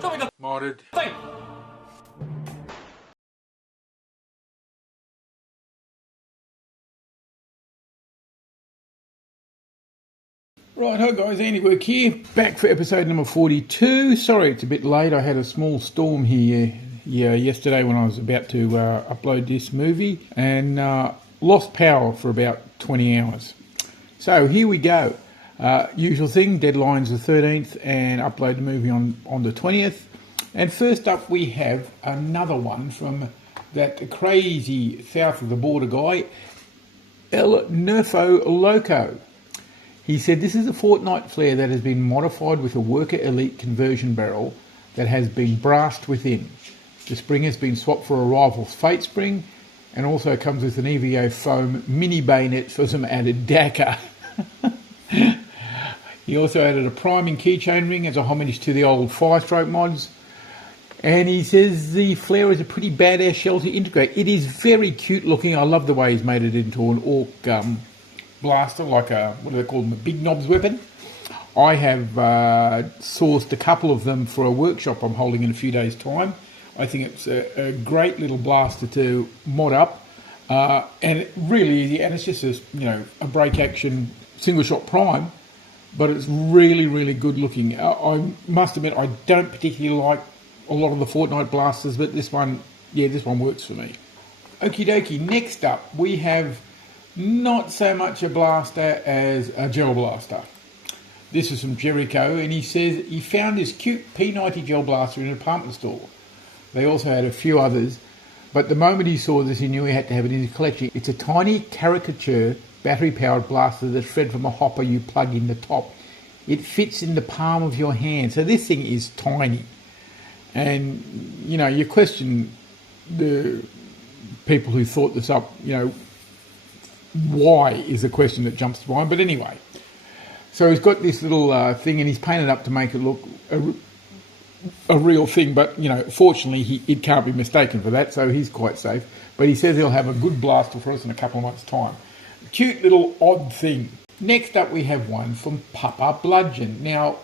Modded. Right, hi guys, Andy Work here, back for episode number 42. Sorry it's a bit late, I had a small storm here yesterday when I was about to upload this movie and lost power for about 20 hours. So here we go. Usual thing, deadline's the 13th and upload the movie on the 20th. And first up we have another one from that crazy south of the border guy, El Nerfo Loco. He said this is a Fortnite flare that has been modified with a Worker Elite conversion barrel that has been brassed within. The spring has been swapped for a Rifle's Fate spring and also comes with an EVO foam mini bayonet for some added DACA. He also added a priming keychain ring as a homage to the old Firestroke mods. And he says the flare is a pretty badass shell to integrate. It is very cute looking. I love the way he's made it into an orc blaster, like a, what do they call them, a big knobs weapon. I have sourced a couple of them for a workshop I'm holding in a few days' time. I think it's a great little blaster to mod up, and it really easy. And it's just a break action single shot prime, but it's really good looking. I must admit I don't particularly like a lot of the Fortnite blasters, but this one works for me. Okie dokie. Next up we have not so much a blaster as a gel blaster. This is from Jericho, and he says he found this cute P90 gel blaster in a department store. They also had a few others, but the moment he saw this, he knew he had to have it in his collection. It's a tiny caricature battery-powered blaster that's fed from a hopper you plug in the top. It fits in the palm of your hand, so this thing is tiny. And, you question the people who thought this up, why is the question that jumps to mind. But anyway, so he's got this little thing and he's painted up to make it look a real thing, but fortunately it can't be mistaken for that, so he's quite safe. But he says he'll have a good blaster for us in a couple of months' time. Cute little odd thing. Next up we have one from Papa Bludgeon. Now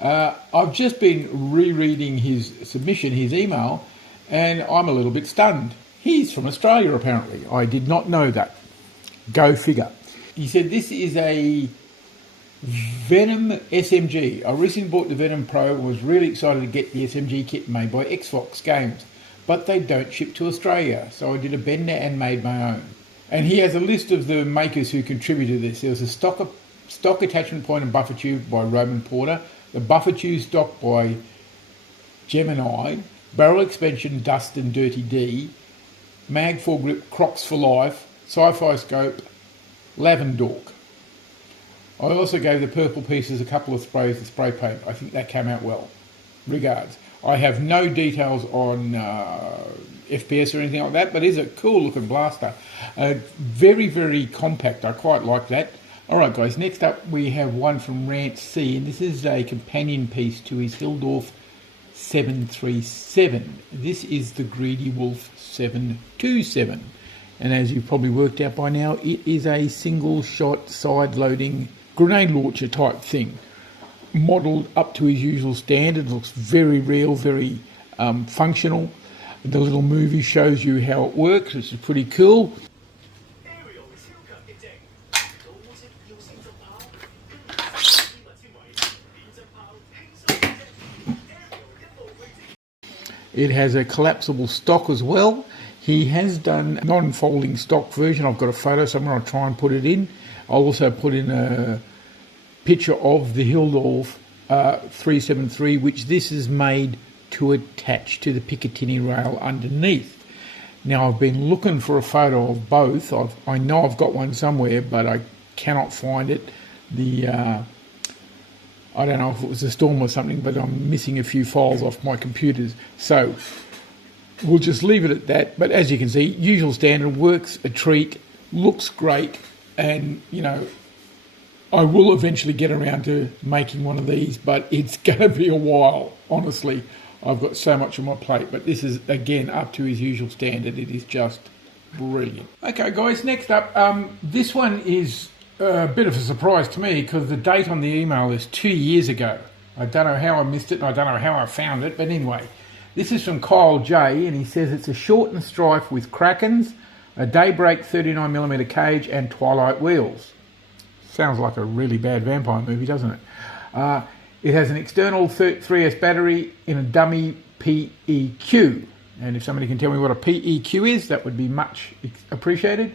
I've just been rereading his submission, his email, and I'm a little bit stunned. He's from Australia apparently. I did not know that. Go figure. He said this is a Venom SMG. I recently bought the Venom Pro and was really excited to get the SMG kit made by Xbox Games, but they don't ship to Australia, so I did a bender and made my own. And he has a list of the makers who contributed to this. There was a stock attachment point and buffer tube by Roman Porter, the buffer tube stock by Gemini, barrel expansion Dust and Dirty D, mag foregrip Crocs for Life, Sci-Fi Scope, Lavendork. I also gave the purple pieces a couple of sprays of spray paint. I think that came out well. Regards. I have no details on FPS or anything like that, but it is a cool looking blaster. Very compact. I quite like that. Alright guys, next up we have one from Rant C, and this is a companion piece to his Hildorf 737. This is the Greedy Wolf 727. And as you've probably worked out by now, it is a single shot side loading grenade launcher type thing. Modelled up to his usual standard. Looks very real, very functional. The little movie shows you how it works, which is pretty cool. It has a collapsible stock as well. He has done a non-folding stock version. I've got a photo somewhere. I'll try and put it in. I'll also put in a picture of the Hildorf 373, which this is made to attach to the Picatinny rail underneath. Now, I've been looking for a photo of both. I know I've got one somewhere, but I cannot find it. I don't know if it was a storm or something, but I'm missing a few files off my computers. So we'll just leave it at that. But as you can see, usual standard, works a treat, looks great, and I will eventually get around to making one of these, but it's going to be a while, honestly. I've got so much on my plate, but this is, again, up to his usual standard. It is just brilliant. Okay, guys, next up, this one is a bit of a surprise to me because the date on the email is 2 years ago. I don't know how I missed it, and I don't know how I found it, but anyway. This is from Kyle J, and he says it's a shortened strife with Krakens, a Daybreak 39mm cage, and Twilight wheels. Sounds like a really bad vampire movie, doesn't it? It has an external 3S battery in a dummy PEQ. And if somebody can tell me what a PEQ is, that would be much appreciated.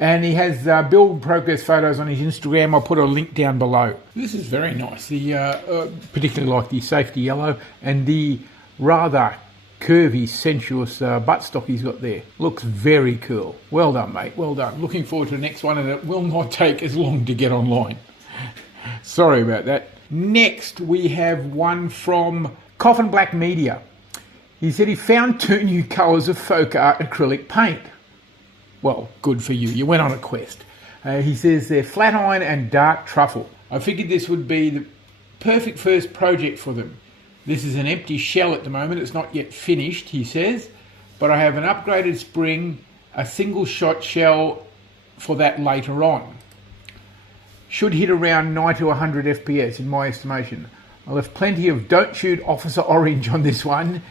And he has build progress photos on his Instagram. I'll put a link down below. This is very nice. The particularly like the safety yellow and the rather curvy, sensuous buttstock he's got there. Looks very cool. Well done, mate. Well done. Looking forward to the next one, and it will not take as long to get online. Sorry about that. Next, we have one from Coffin Black Media. He said he found 2 new colours of folk art acrylic paint. Well, good for you. You went on a quest. He says they're flat iron and dark truffle. I figured this would be the perfect first project for them. This is an empty shell at the moment. It's not yet finished, he says, but I have an upgraded spring, a single shot shell for that later on. Should hit around 90 to 100 FPS in my estimation. I left plenty of don't shoot officer orange on this one,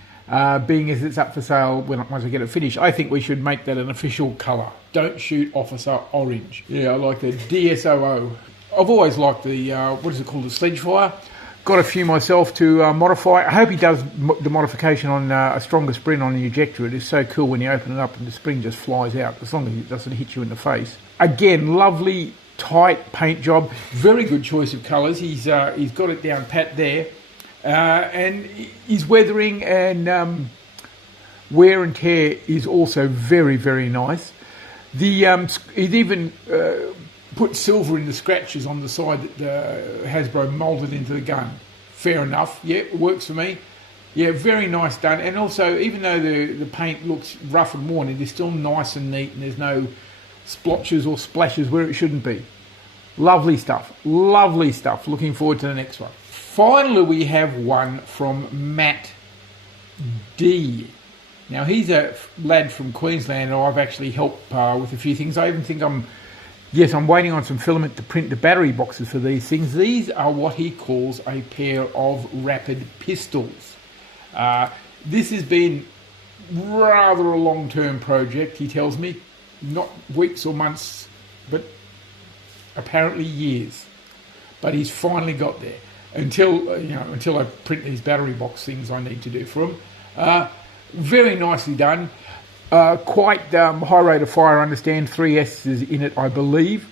being as it's up for sale once I get it finished. I think we should make that an official colour. Don't shoot officer orange. Yeah, I like the DSOO. I've always liked the, what is it called, the Sledgefire. Got a few myself to modify. I hope he does the modification on a stronger spring on the ejector. It is so cool when you open it up and the spring just flies out, as long as it doesn't hit you in the face. Again, lovely, tight paint job. Very good choice of colours. He's got it down pat there. And his weathering and wear and tear is also very, very nice. He's even put silver in the scratches on the side that Hasbro moulded into the gun. Fair enough. Yeah, it works for me. Yeah, very nice done. And also, even though the paint looks rough and worn, it is still nice and neat, and there's no splotches or splashes where it shouldn't be. Lovely stuff. Lovely stuff. Looking forward to the next one. Finally, we have one from Matt D. Now, he's a lad from Queensland, and I've actually helped with a few things. I even think I'm waiting on some filament to print the battery boxes for these things. These are what he calls a pair of rapid pistols. This has been rather a long-term project, he tells me. Not weeks or months, but apparently years. But he's finally got there. Until I print these battery box things I need to do for him. Very nicely done. Quite high rate of fire, I understand. 3S is in it, I believe.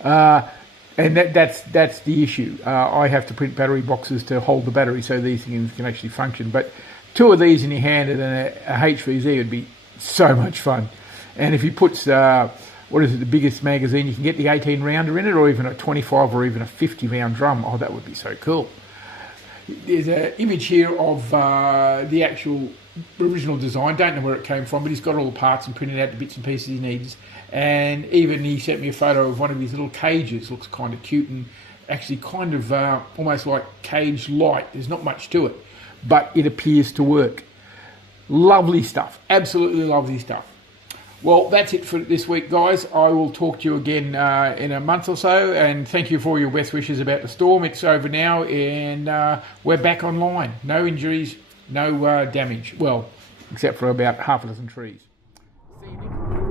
And that's the issue. I have to print battery boxes to hold the battery so these things can actually function. But 2 of these in your hand and a HVZ would be so much fun. And if he puts, the biggest magazine, you can get the 18 rounder in it, or even a 25 or even a 50 round drum. Oh, that would be so cool. There's an image here of the actual original design. Don't know where it came from, but he's got all the parts and printed out the bits and pieces he needs. And even he sent me a photo of one of his little cages. Looks kind of cute and actually kind of almost like cage light. There's not much to it, but it appears to work. Lovely stuff. Absolutely lovely stuff. Well, that's it for this week, guys. I will talk to you again in a month or so, and thank you for your best wishes about the storm. It's over now, and we're back online. No injuries, no damage. Well, except for about half a dozen trees. See you next time.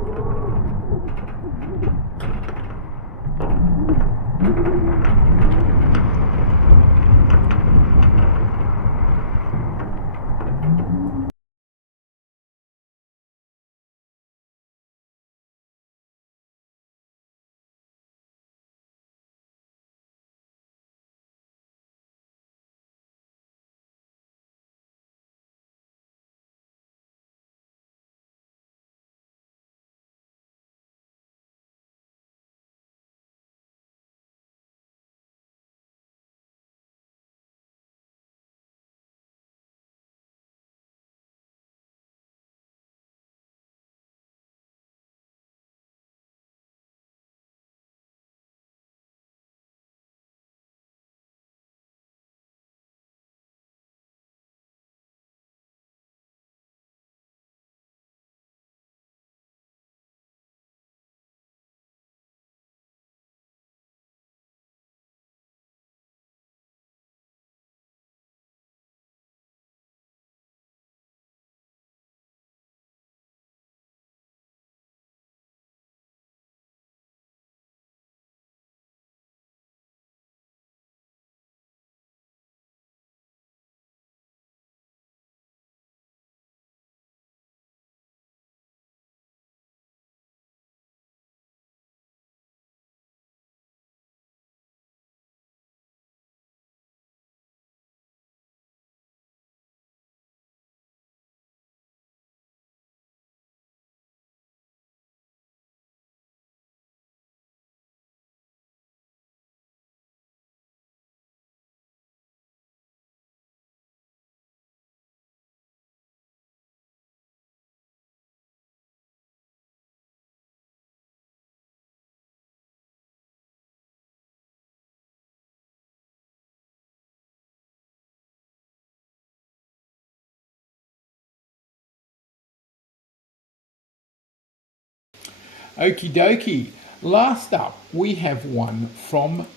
Okie dokie. Last up, we have one from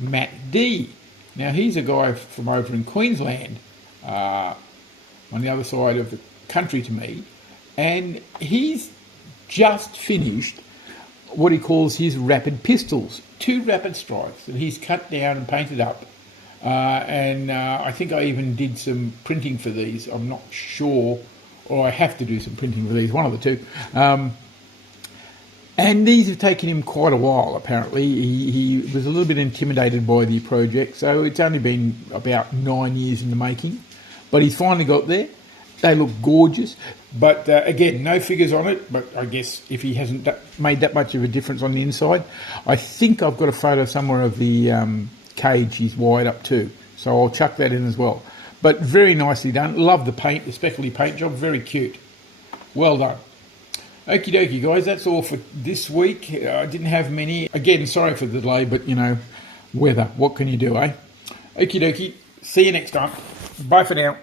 Matt D. Now, he's a guy from over in Queensland, on the other side of the country to me, and he's just finished what he calls his rapid pistols, 2 rapid strikes that he's cut down and painted up. And I think I even did some printing for these. I'm not sure, or I have to do some printing for these, one of the two. And these have taken him quite a while, apparently. He was a little bit intimidated by the project, so it's only been about 9 years in the making. But he's finally got there. They look gorgeous. But again, no figures on it, but I guess if he hasn't made that much of a difference on the inside. I think I've got a photo somewhere of the cage he's wired up to, so I'll chuck that in as well. But very nicely done. Love the paint, the speckly paint job, very cute. Well done. Okie dokie, guys, that's all for this week. I didn't have many. Again, sorry for the delay, but, you know, weather. What can you do, eh? Okie dokie. See you next time. Bye for now.